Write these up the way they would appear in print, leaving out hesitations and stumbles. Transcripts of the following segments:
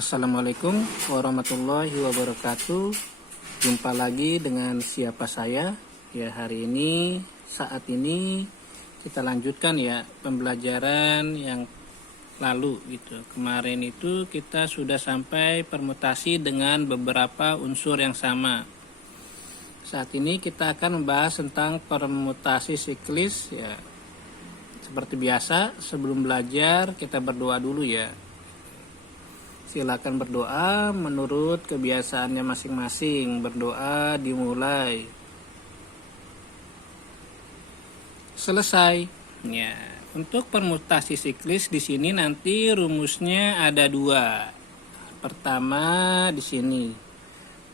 Assalamualaikum warahmatullahi wabarakatuh. Jumpa lagi dengan siapa saya. Ya, hari ini saat ini kita lanjutkan ya pembelajaran yang lalu gitu. Kemarin itu kita sudah sampai permutasi dengan beberapa unsur yang sama. Saat ini kita akan membahas tentang permutasi siklis ya. Seperti biasa, sebelum belajar kita berdoa dulu ya. Silakan berdoa menurut kebiasaannya masing-masing. Berdoa dimulai. Selesai. Ya, untuk permutasi siklis di sini nanti rumusnya ada dua. Pertama di sini.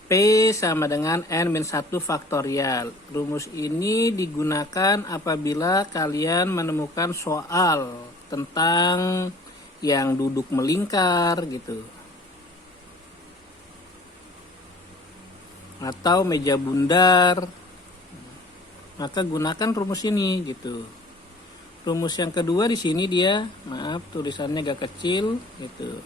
P sama dengan N-1 faktorial. Rumus ini digunakan apabila kalian menemukan soal tentang yang duduk melingkar gitu, atau meja bundar, maka gunakan rumus ini gitu. Rumus yang kedua di sini dia, maaf tulisannya agak kecil gitu.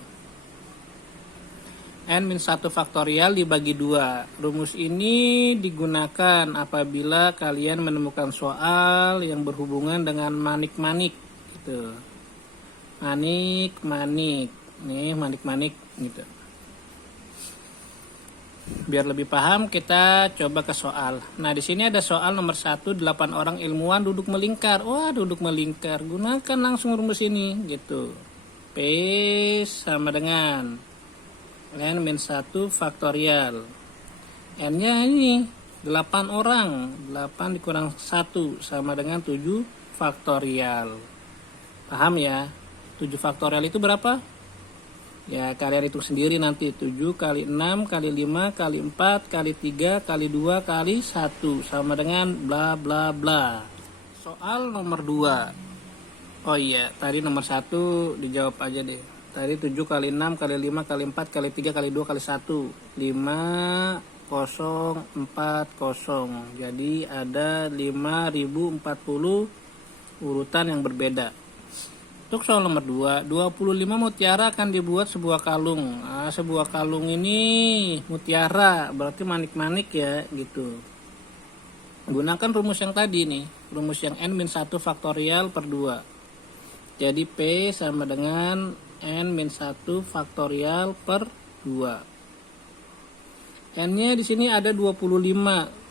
N-1 faktorial dibagi 2. Rumus ini digunakan apabila kalian menemukan soal yang berhubungan dengan manik-manik gitu. Manik-manik, nih manik-manik gitu. Biar lebih paham kita coba ke soal. Nah di sini ada soal nomor 1, 8 orang ilmuwan duduk melingkar. Wah, duduk melingkar, gunakan langsung rumus ini gitu. P sama dengan N-1 faktorial. N-nya ini 8 orang, 8 dikurang 1 sama dengan 7 faktorial. Paham ya? 7 faktorial itu berapa? Ya kalian hitung sendiri nanti. 7 kali 6 kali 5 kali 4 kali 3 kali 2 kali 1 sama dengan bla bla bla. Soal nomor 2. Oh iya, tadi nomor 1 dijawab aja deh. Tadi 7 kali 6 kali 5 kali 4 kali 3 kali 2 kali 1. 5 0 4 0. Jadi ada 5040 urutan yang berbeda. Untuk soal nomor 2, 25 mutiara akan dibuat sebuah kalung. Nah, sebuah kalung ini mutiara, berarti manik-manik ya, gitu. Gunakan rumus yang tadi nih, rumus yang N-1 faktorial per 2. Jadi P sama dengan N-1 faktorial per 2. N-nya di sini ada 25.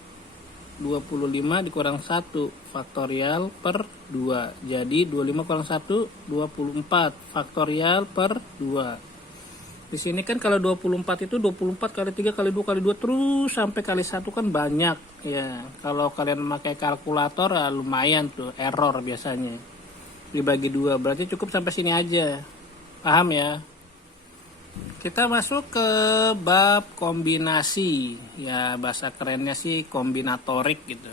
25 dikurang 1 faktorial per 2. Jadi 25 kurang 1 24 faktorial per 2. Di sini kan kalau 24 itu 24 kali 3 kali 2 kali 2 terus sampai kali 1 kan banyak ya. Kalau kalian memakai kalkulator lumayan tuh error biasanya. Dibagi 2 berarti cukup sampai sini aja. Paham ya? Kita masuk ke bab kombinasi. Ya bahasa kerennya sih kombinatorik gitu.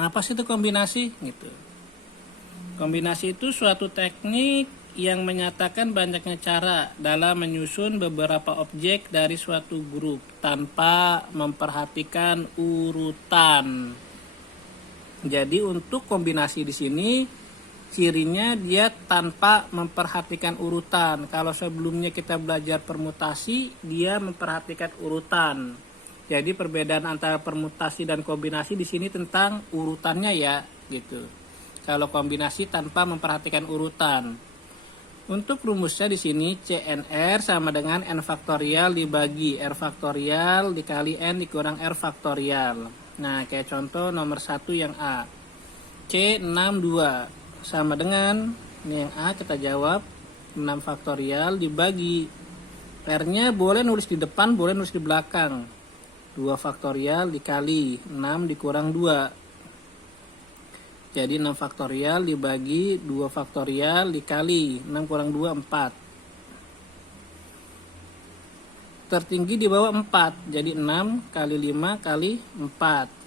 Apa sih itu kombinasi gitu? Kombinasi itu suatu teknik yang menyatakan banyaknya cara dalam menyusun beberapa objek dari suatu grup tanpa memperhatikan urutan. Jadi untuk kombinasi di sini cirinya dia tanpa memperhatikan urutan. Kalau sebelumnya kita belajar permutasi, dia memperhatikan urutan. Jadi perbedaan antara permutasi dan kombinasi di sini tentang urutannya ya, gitu. Kalau kombinasi tanpa memperhatikan urutan. Untuk rumusnya di sini CNR sama dengan N faktorial dibagi R faktorial dikali N dikurang R faktorial. Nah, kayak contoh nomor 1 yang A. C62 sama dengan ini yang A kita jawab 6 faktorial dibagi R-nya boleh nulis di depan, boleh nulis di belakang. 2 faktorial dikali 6 dikurang 2. Jadi 6 faktorial dibagi 2 faktorial dikali 6 kurang 2 4. Tertinggi di bawah 4. Jadi 6 kali 5 kali 4.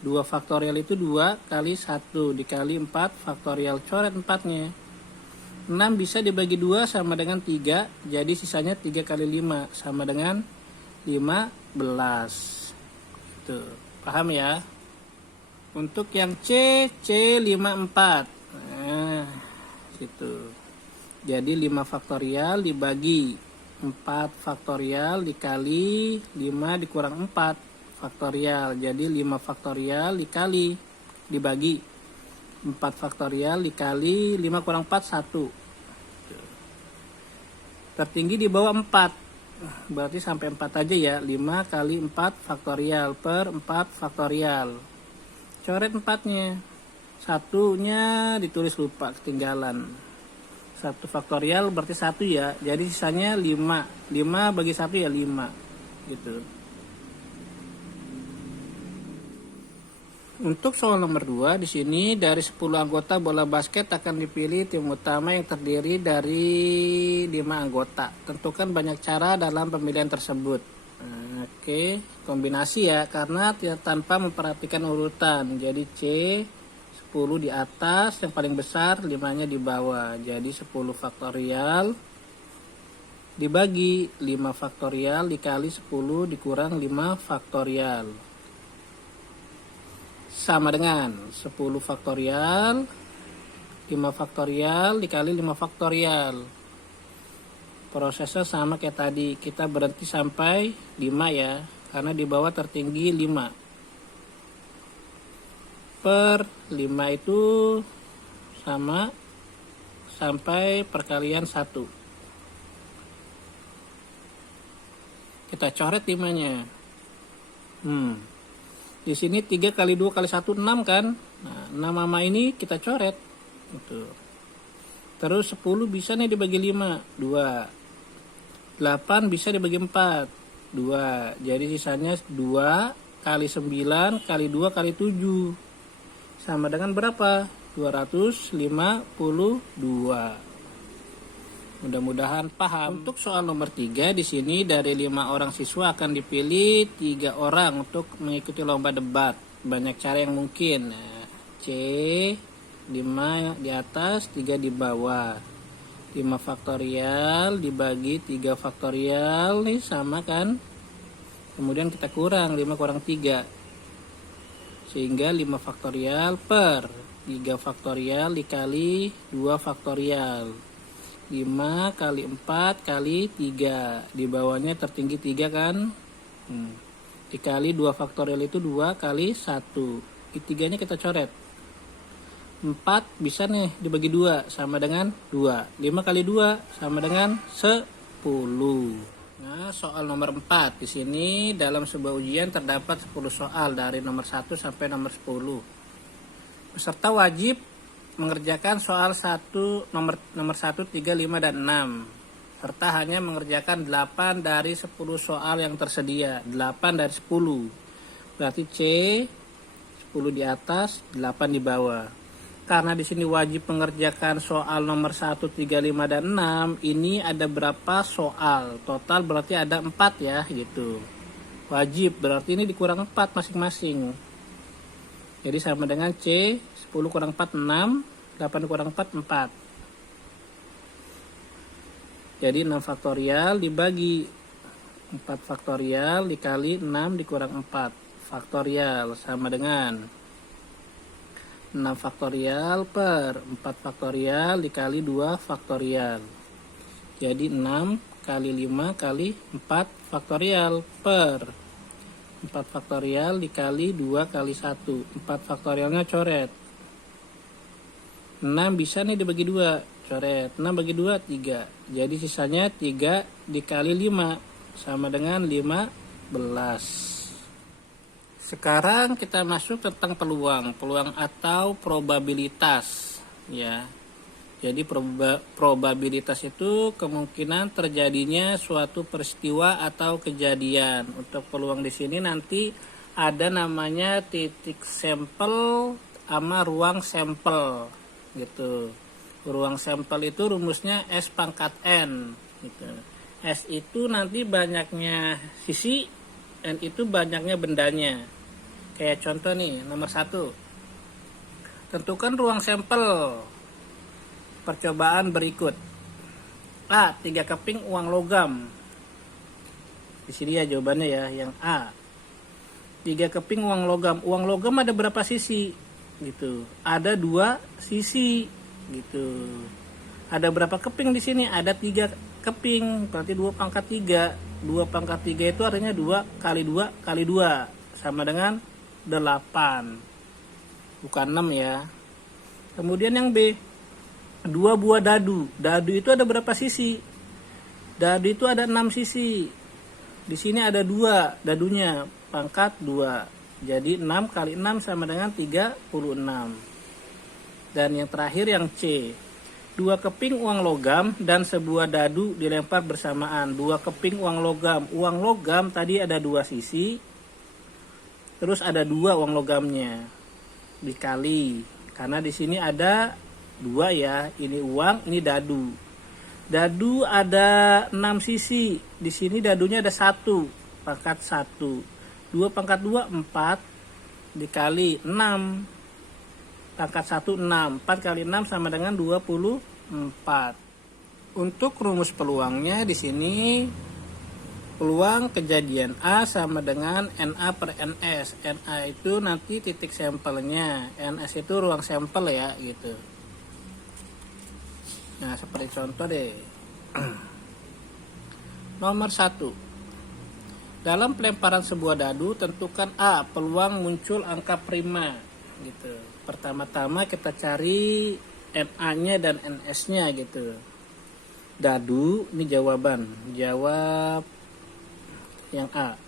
2 faktorial itu 2 kali 1 dikali 4 faktorial, coret 4-nya. 6 bisa dibagi 2 sama dengan 3, jadi sisanya 3 kali 5 sama dengan 15. Gitu. Paham ya? Untuk yang C54. Nah, situ. Jadi 5 faktorial dibagi 4 faktorial dikali 5 dikurang 4 faktorial. Jadi 5 faktorial dikali dibagi 4 faktorial dikali 5 kurang 4 1. Tertinggi di bawah 4. Berarti sampai 4 aja ya. 5 kali 4 faktorial per 4 faktorial. Coret 4-nya. Satunya ditulis lupa, ketinggalan. 1 faktorial berarti 1 ya. Jadi sisanya 5. 5 bagi 1 ya 5. Gitu. Untuk soal nomor 2 di sini dari 10 anggota bola basket akan dipilih tim utama yang terdiri dari 5 anggota. Tentukan banyak cara dalam pemilihan tersebut. Oke, kombinasi ya karena tanpa memperhatikan urutan. Jadi C 10 di atas, yang paling besar 5-nya di bawah. Jadi 10 faktorial dibagi 5 faktorial dikali 10 dikurang 5 faktorial. Sama dengan 10 faktorial 5 faktorial dikali 5 faktorial. Prosesnya sama kayak tadi. Kita berhenti sampai 5 ya, karena di bawah tertinggi 5. Per 5 itu sama sampai perkalian 1. Kita coret 5-nya. Di sini 3 kali 2 kali 1 6 kan. Nah, 6 sama ini kita coret. Gitu. Terus 10 bisa nih dibagi 5, 2. 8 bisa dibagi 4, 2. Jadi sisanya 2 kali 9 kali 2 kali 7. Sama dengan berapa? 252. Mudah-mudahan paham. Untuk soal nomor 3 di sini dari 5 orang siswa akan dipilih 3 orang untuk mengikuti lomba debat. Banyak cara yang mungkin. C 5 di atas, 3 di bawah. 5 faktorial dibagi 3 faktorial nih sama kan? Kemudian kita kurang 5 kurang 3. Sehingga 5 faktorial per 3 faktorial dikali 2 faktorial. 5 kali 4 kali 3. Di bawahnya tertinggi 3 kan. Dikali 2 faktorial itu 2 kali 1. 3-nya kita coret. 4 bisa nih dibagi 2 sama dengan 2. 5 kali 2 sama dengan 10. Nah, soal nomor 4 di sini dalam sebuah ujian terdapat 10 soal dari nomor 1 sampai nomor 10. Peserta wajib mengerjakan soal 1 nomor 1, 3, 5 dan 6. Serta hanya mengerjakan 8 dari 10 soal yang tersedia. 8 dari 10. Berarti C 10 di atas, 8 di bawah. Karena di sini wajib mengerjakan soal nomor 1, 3, 5, dan 6. Ini ada berapa soal? Total berarti ada 4 ya gitu. Wajib berarti ini dikurang 4 masing-masing. Jadi sama dengan C 10 kurang 4 6, 8 kurang 4 4. Jadi 6 faktorial dibagi 4 faktorial dikali 6 dikurang 4 faktorial sama dengan 6 faktorial per 4 faktorial dikali 2 faktorial. Jadi 6 kali 5 kali 4 faktorial per 4 faktorial dikali 2 kali 1. 4 faktorialnya coret. 6 bisa nih dibagi 2. Coret. 6 bagi 2 3. Jadi sisanya 3 dikali 5 sama dengan 15. Sekarang kita masuk tentang peluang atau probabilitas ya. Jadi probabilitas itu kemungkinan terjadinya suatu peristiwa atau kejadian. Untuk peluang di sini nanti ada namanya titik sampel sama ruang sampel gitu. Ruang sampel itu rumusnya S pangkat N gitu. S itu nanti banyaknya sisi, N itu banyaknya bendanya. Kayak contoh nih, nomor 1. Tentukan ruang sampel. Percobaan berikut. A. 3 keping uang logam. Di sini ya jawabannya ya, yang A. 3 keping uang logam. Uang logam ada berapa sisi? Gitu. Ada 2 sisi. Gitu. Ada berapa keping di sini? Ada 3 keping, berarti 2 pangkat 3. 2 pangkat 3 itu artinya 2 kali 2 kali 2 sama dengan 8, bukan 6 ya. Kemudian yang B, 2 buah dadu. Dadu itu ada berapa sisi? Dadu itu ada 6 sisi. Di sini ada 2 dadunya, pangkat 2. Jadi 6 kali 6 sama dengan 36. Dan yang terakhir yang C, 2 keping uang logam dan sebuah dadu dilempar bersamaan. 2 keping uang logam. Uang logam tadi ada 2 sisi, terus ada 2 uang logamnya dikali, karena di sini ada 2 ya, ini uang, ini dadu. Dadu ada 6 sisi, di sini dadunya ada 1, pangkat 1. 2 pangkat 2 4 dikali 6, pangkat 1 6. 4 kali 6 sama dengan 24. Untuk rumus peluangnya di sini, peluang kejadian A sama dengan NA per NS. NA itu nanti titik sampelnya, NS itu ruang sampel ya gitu. Nah, seperti contoh deh. Nomor 1. Dalam pelemparan sebuah dadu, tentukan A, peluang muncul angka prima gitu. Pertama-tama kita cari NA-nya dan NS-nya gitu. Dadu, ini jawaban. Jawab yang A.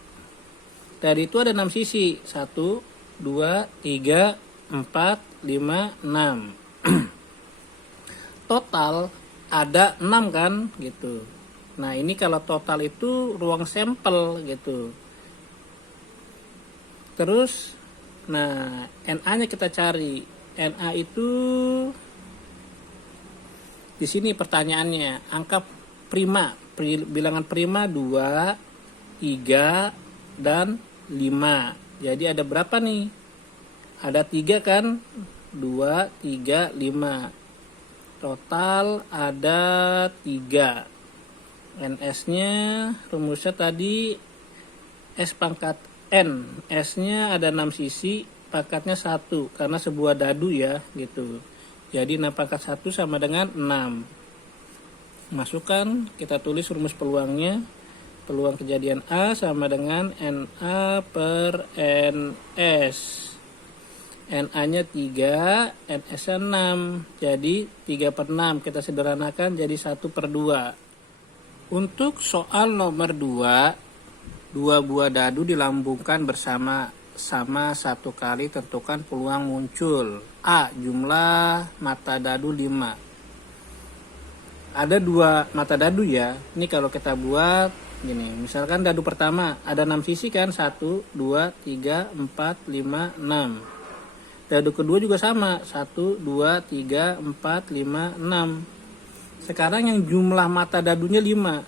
Tadi itu ada 6 sisi. 1, 2, 3, 4, 5, 6. Total ada 6 kan gitu. Nah, ini kalau total itu ruang sampel gitu. Terus nah, NA-nya kita cari. NA itu di sini pertanyaannya, angka prima, bilangan prima 2, 3 dan 5. Jadi ada berapa nih? Ada 3 kan? 2, 3, 5. Total ada 3. NS-nya rumusnya tadi S pangkat N. S-nya ada 6 sisi, pangkatnya 1 karena sebuah dadu ya gitu. Jadi 6 pangkat 1 sama dengan 6. Masukkan, kita tulis rumus peluangnya. Peluang kejadian A sama dengan NA per NS. NA-nya 3, NS-nya 6. Jadi 3 per 6. Kita sederhanakan jadi 1 per 2. Untuk soal nomor 2, 2 buah dadu dilambungkan bersama sama 1 kali, tentukan peluang muncul. A, jumlah mata dadu 5. Ada 2 mata dadu ya. Ini kalau kita buat gini, misalkan dadu pertama ada 6 sisi kan, 1, 2, 3, 4, 5, 6. Dadu kedua juga sama, 1, 2, 3, 4, 5, 6. Sekarang yang jumlah mata dadunya 5.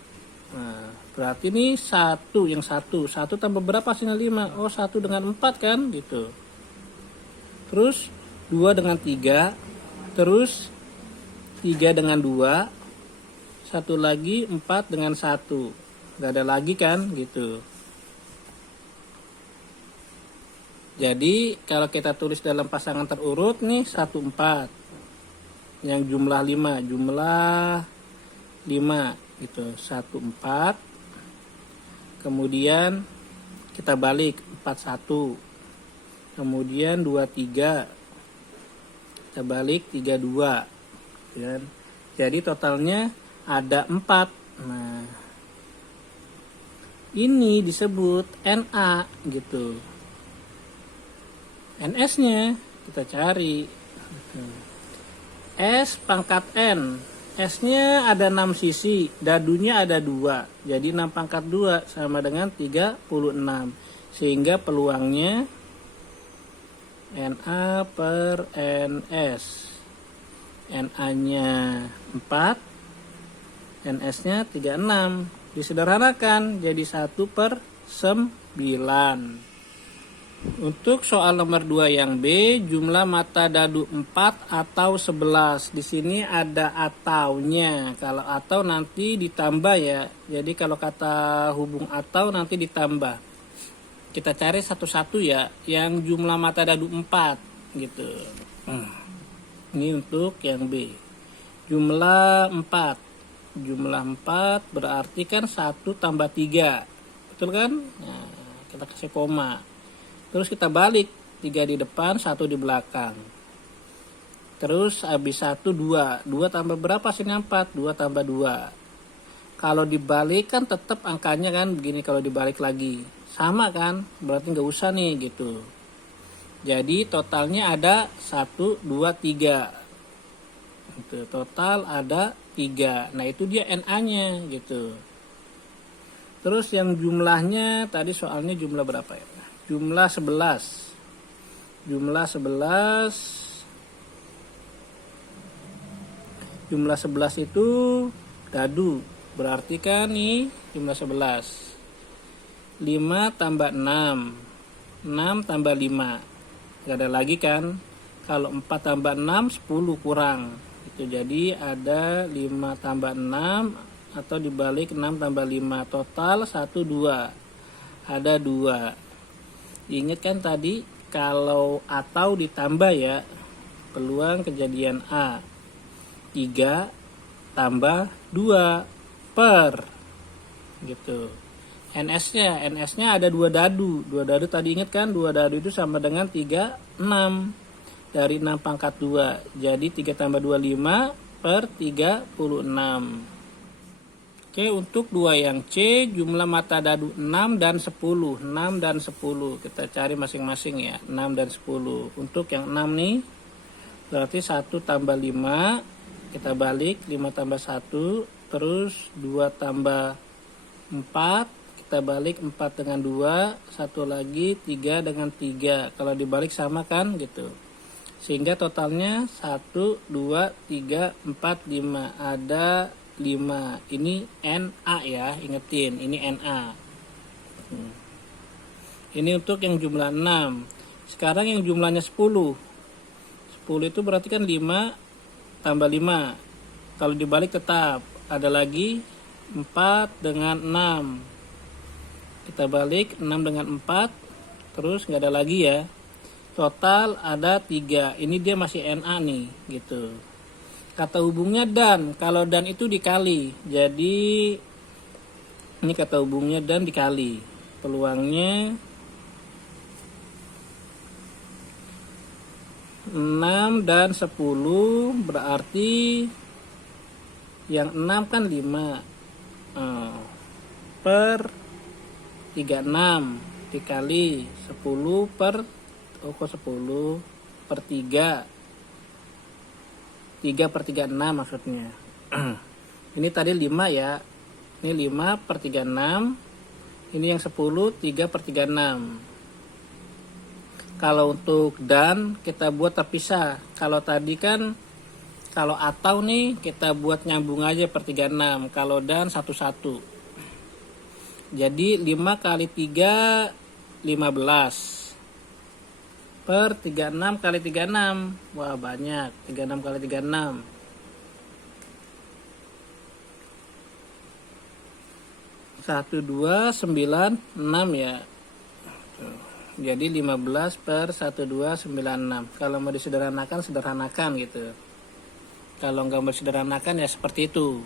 Nah, berarti ini 1, yang 1 tambah berapa hasilnya 5? Oh, 1 dengan 4 kan gitu. Terus 2 dengan 3, terus 3 dengan 2, 1 lagi 4 dengan 1. Gak ada lagi kan gitu. Jadi kalau kita tulis dalam pasangan terurut nih 1, 4. Yang jumlah 5, jumlah 5 gitu. 1, 4. Kemudian kita balik 4, 1. Kemudian 2, 3. Kita balik 3, 2. Jadi totalnya ada 4. Nah, ini disebut NA gitu. NS-nya kita cari. S pangkat N. S-nya ada 6 sisi, dadunya ada 2. Jadi 6 pangkat 2 sama dengan 36. Sehingga peluangnya NA per NS. NA-nya 4, NS-nya 36. Disederhanakan jadi 1 per 9. Untuk soal nomor 2 yang B, jumlah mata dadu 4 atau 11. Di sini ada ataunya. Kalau atau nanti ditambah ya. Jadi kalau kata hubung atau nanti ditambah. Kita cari satu-satu ya, yang jumlah mata dadu 4 gitu. Ini untuk yang B. Jumlah 4. jumlah 4 berarti kan 1 tambah 3. Betul kan? Nah, kita kasih koma. Terus kita balik, 3 di depan, 1 di belakang. Terus habis 1, 2. 2 tambah berapa sini 4? 2 tambah 2. Kalau dibalik kan tetap angkanya kan begini, kalau dibalik lagi. Sama kan? Berarti nggak usah nih gitu. Jadi totalnya ada 1, 2, 3. Gitu. Total ada 3. Nah itu dia NA-nya gitu. Terus yang jumlahnya tadi soalnya jumlah berapa ya? Jumlah 11. Jumlah 11 itu dadu. Berarti kan nih jumlah 11. 5 tambah 6. 6 tambah 5. Gak ada lagi kan? Kalau 4 tambah 6, 10 kurang. Itu jadi ada 5 tambah 6 atau dibalik 6 tambah 5. Total 1, 2. Ada 2. Ingat kan tadi kalau atau ditambah ya, peluang kejadian A. 3 tambah 2 per gitu. NS-nya ada 2 dadu. 2 dadu tadi ingat kan? 2 dadu itu sama dengan 3, 6. Dari 6 pangkat 2. Jadi 3 tambah 2, 5 per 36. Oke, untuk 2 yang C, jumlah mata dadu 6 dan 10. 6 dan 10. Kita cari masing-masing ya. 6 dan 10. Untuk yang 6 nih, berarti 1 tambah 5. Kita balik, 5 tambah 1. Terus 2 tambah 4. Kita balik 4 dengan 2. 1 lagi, 3 dengan 3. Kalau dibalik sama kan gitu. Sehingga totalnya 1, 2, 3, 4, 5. Ada 5. Ini NA ya, ingetin. Ini NA. Ini untuk yang jumlah 6. Sekarang yang jumlahnya 10. 10 itu berarti kan 5 tambah 5. Kalau dibalik tetap. Ada lagi 4 dengan 6. Kita balik 6 dengan 4. Terus nggak ada lagi ya. Total ada 3. Ini dia masih NA nih gitu. Kata hubungnya dan. Kalau dan itu dikali. Jadi ini kata hubungnya dan dikali. Peluangnya 6 dan 10 berarti yang 6 kan 5 per 36 dikali 10 per 10 per 3 per 36 maksudnya. Ini tadi 5 ya. Ini 5 per 36. Ini yang 10 3 per 36. Kalau untuk dan kita buat terpisah. Kalau tadi kan kalau atau nih kita buat nyambung aja per 36. Kalau dan satu-satu. Jadi 5 kali 3 15 per 36 kali 36. Wah banyak. 36 kali 36. Satu, 2, 9, 6 ya. Jadi 15 per 1296. Kalau mau disederhanakan, sederhanakan gitu. Kalau nggak mau disederhanakan ya seperti itu.